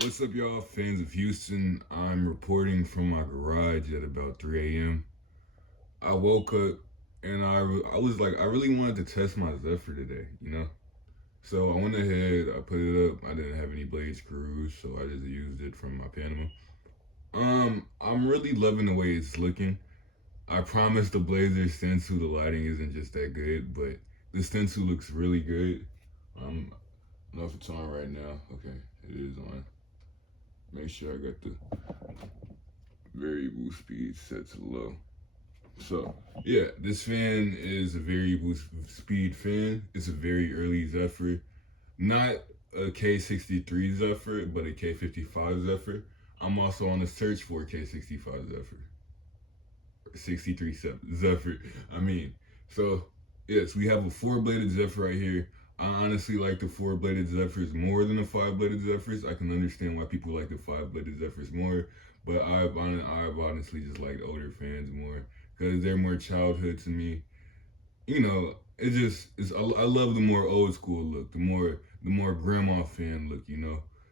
What's up, y'all, fans of Houston? I'm reporting from my garage at about 3 a.m. I woke up and I was like, I really wanted to test my Zephyr today, you know? So I went ahead, I put it up. I didn't have any blade screws, so I just used it from my Panama. I'm really loving the way it's looking. I promise the Blazer Stensu, the lighting isn't just that good, but the Stensu looks really good. I don't know if it's on right now. Okay, it is on. Make sure I got the variable speed set to low. So yeah, this fan is a variable speed fan. It's a very early Zephyr, not a K63 Zephyr, but a K55 Zephyr. I'm also on the search for a K65 Zephyr, 63 Zephyr. I mean, so yes, we have a four-bladed Zephyr right here. I honestly like the four-bladed Zephyrs more than the five-bladed Zephyrs. I can understand why people like the five-bladed Zephyrs more, but I've honestly just liked older fans more because they're more childhood to me. You know, it just is. I love the more old school look, the more grandma fan look.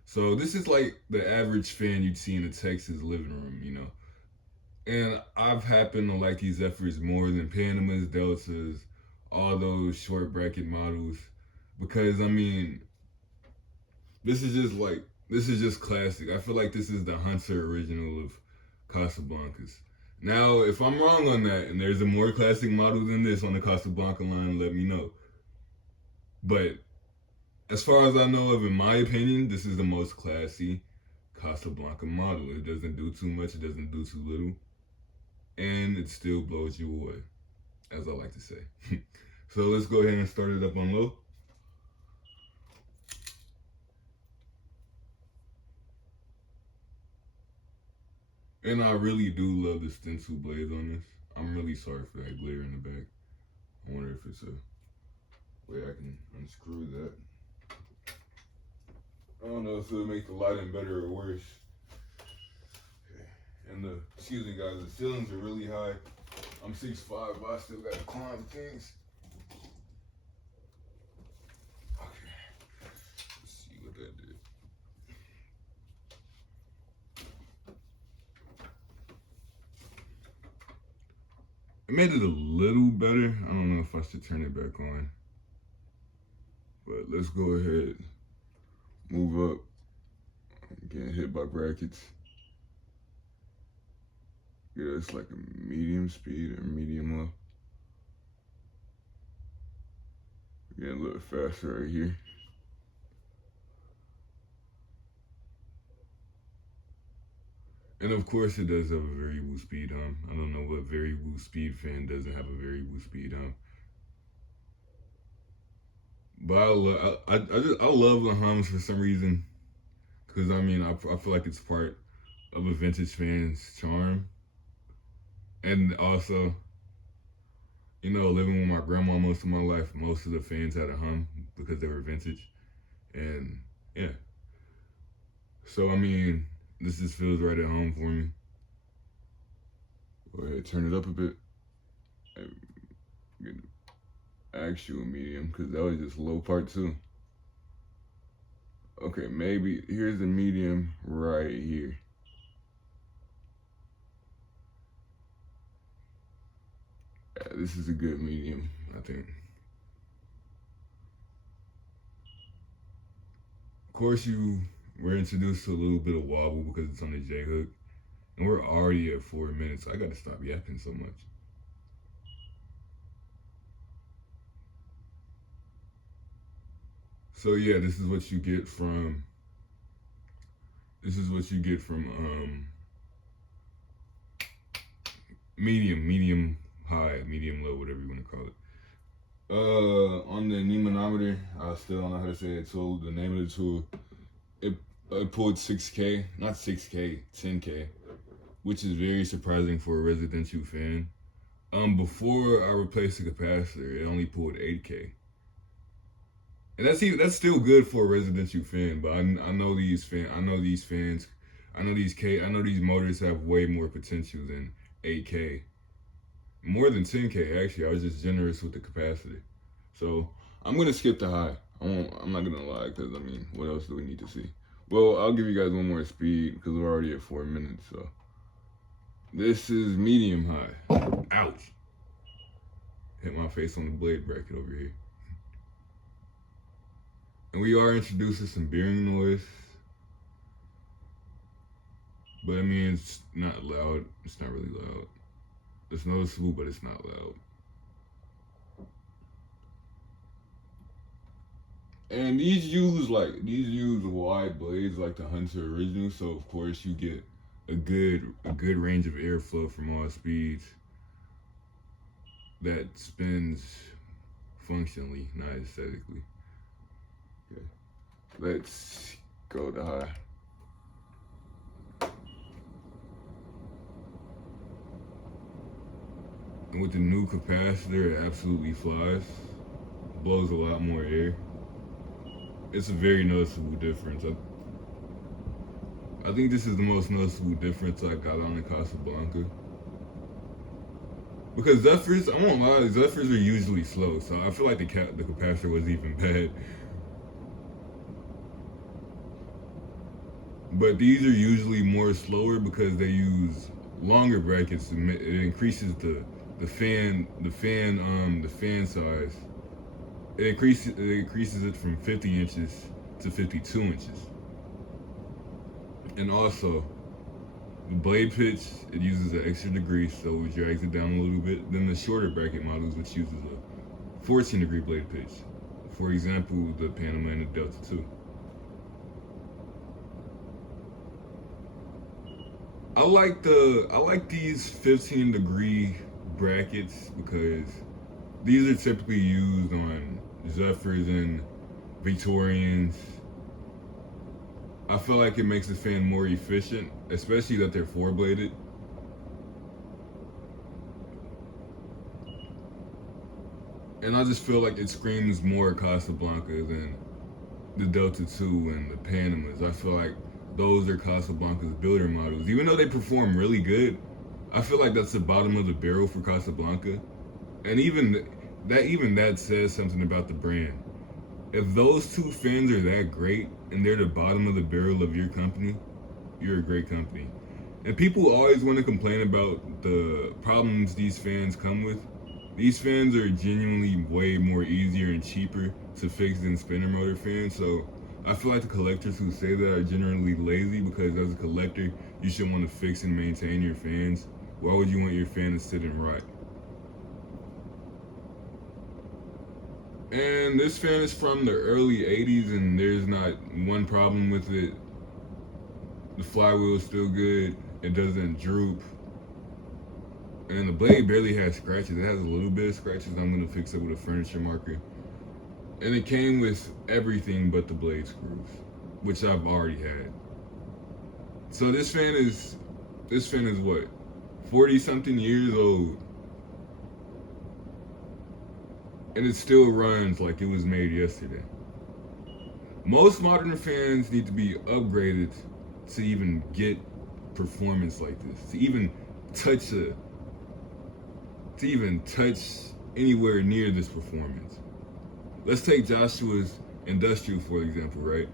So this is like the average fan you'd see in a Texas living room. And I've happened to like these Zephyrs more than Panamas, Deltas, all those short bracket models. Because I mean, this is just classic. I feel like this is the Hunter original of Casablancas. Now, if I'm wrong on that, and there's a more classic model than this on the Casablanca line, let me know. But as far as I know of, in my opinion, this is the most classy Casablanca model. It doesn't do too much, it doesn't do too little, and it still blows you away, as I like to say. So let's go ahead and start it up on low. And I really do love the stencil blades on this. I'm really sorry for that glare in the back. I wonder if it's a way I can unscrew that. I don't know if it'll make the lighting better or worse. Okay. And excuse me guys, the ceilings are really high. I'm 6'5", but I still gotta climb things. Okay. Let's see what that did. It made it a little better. I don't know if I should turn it back on. But let's go ahead. Move up. I'm getting hit by brackets. Yeah, it's like a medium speed or medium low. Getting a little faster right here. And of course, it does have a variable speed hump. I don't know what variable speed fan doesn't have a variable speed hump. But I love the hums for some reason. Because I mean, I feel like it's part of a vintage fan's charm. And also, living with my grandma most of my life, most of the fans had a hum because they were vintage. And yeah. So I mean, this just feels right at home for me. Go ahead, turn it up a bit. Get actual medium because that was just low part two. Okay, maybe here's the medium right here. Yeah, this is a good medium, I think. Of course, you were introduced to a little bit of wobble because it's on the J hook, and we're already at 4 minutes. So I gotta stop yapping so much. So yeah, this is what you get from medium high, medium low, whatever you want to call it. On the anemometer, I still don't know how to say the tool. The name of the tool, it, it pulled 6K, not 6K, 10K, which is very surprising for a residential fan. Before I replaced the capacitor, it only pulled 8K, and that's still good for a residential fan. But I know these fans, I know these motors have way more potential than 8K, more than 10K actually. I was just generous with the capacity, so I'm gonna skip the high. I'm not gonna lie because I mean, what else do we need to see? Well, I'll give you guys one more speed because we're already at 4 minutes. So this is medium high. Ouch! Hit my face on the blade bracket over here. And we are introducing some bearing noise. But I mean, it's not loud. It's not really loud. It's noticeable, but it's not loud. And these use wide blades like the Hunter original, so of course you get a good range of airflow from all speeds that spins functionally, not aesthetically. Okay. Let's go to high. And with the new capacitor, it absolutely flies. Blows a lot more air. It's a very noticeable difference. I think this is the most noticeable difference I got on the Casablanca. Because Zephyrs, I won't lie, Zephyrs are usually slow, so I feel like the capacitor was even bad. But these are usually more slower because they use longer brackets. It increases the fan size. It increases it from 50 inches to 52 inches. And also, the blade pitch, it uses an extra degree, so it drags it down a little bit. Then the shorter bracket models, which uses a 14 degree blade pitch. For example, the Panama and the Delta 2. I like these 15 degree brackets because these are typically used on Zephyrs and Victorians. I feel like it makes the fan more efficient, especially that they're four-bladed. And I just feel like it screams more Casablanca than the Delta 2 and the Panamas. I feel like those are Casablanca's builder models. Even though they perform really good, I feel like that's the bottom of the barrel for Casablanca. And even that says something about the brand. If those two fans are that great and they're the bottom of the barrel of your company, you're a great company. And people always want to complain about the problems these fans come with. These fans are genuinely way more easier and cheaper to fix than spinner motor fans. So I feel like the collectors who say that are generally lazy because as a collector, you should want to fix and maintain your fans. Why would you want your fan to sit and rot? And this fan is from the early 80s and there's not one problem with it. The flywheel is still good. It doesn't droop. And the blade barely has scratches. It has a little bit of scratches I'm going to fix it with a furniture marker. And it came with everything but the blade screws, which I've already had. So this fan is what? 40 something years old. And it still runs like it was made yesterday. Most modern fans need to be upgraded to even get performance like this, to even touch anywhere near this performance. Let's take Joshua's Industrial for example, right?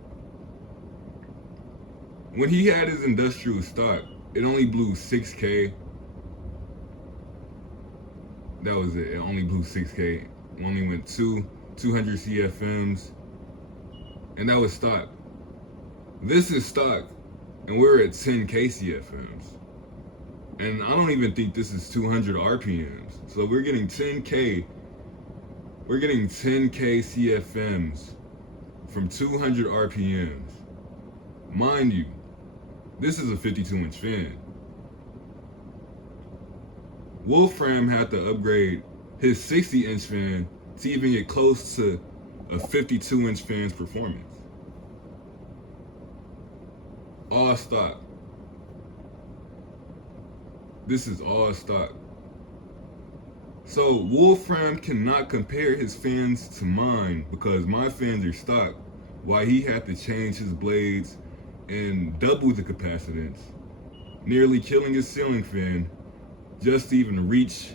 When he had his Industrial stock, it only blew 6K. That was it. It only blew 6K. It only went 200 CFMs. And that was stock. This is stock. And we're at 10K CFMs. And I don't even think this is 200 RPMs. So we're getting 10K. We're getting 10K CFMs from 200 RPMs. Mind you, this is a 52-inch fan. Wolfram had to upgrade his 60-inch fan to even get close to a 52-inch fan's performance. All stock. This is all stock. So Wolfram cannot compare his fans to mine because my fans are stock, while he had to change his blades and double the capacitance, nearly killing his ceiling fan just to even reach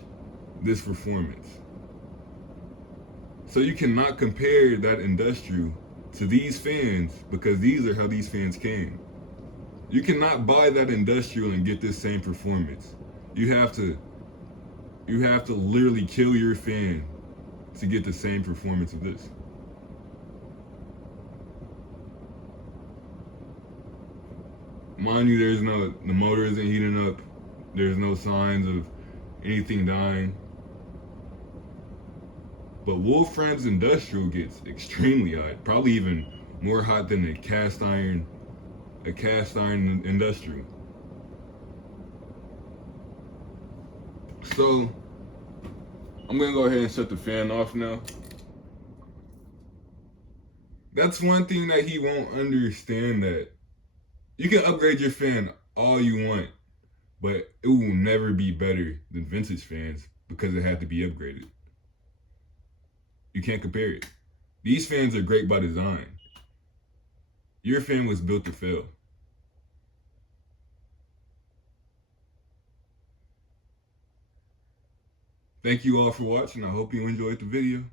this performance. So you cannot compare that Industrial to these fans because these are how these fans came. You cannot buy that industrial and get this same performance. You have to literally kill your fan to get the same performance of this. Mind you, the motor isn't heating up. There's no signs of anything dying. But Wolfram's industrial gets extremely hot, probably even more hot than a cast iron industrial. So I'm gonna go ahead and shut the fan off now. That's one thing that he won't understand, that you can upgrade your fan all you want, but it will never be better than vintage fans because it had to be upgraded. You can't compare it. These fans are great by design. Your fan was built to fail. Thank you all for watching. I hope you enjoyed the video.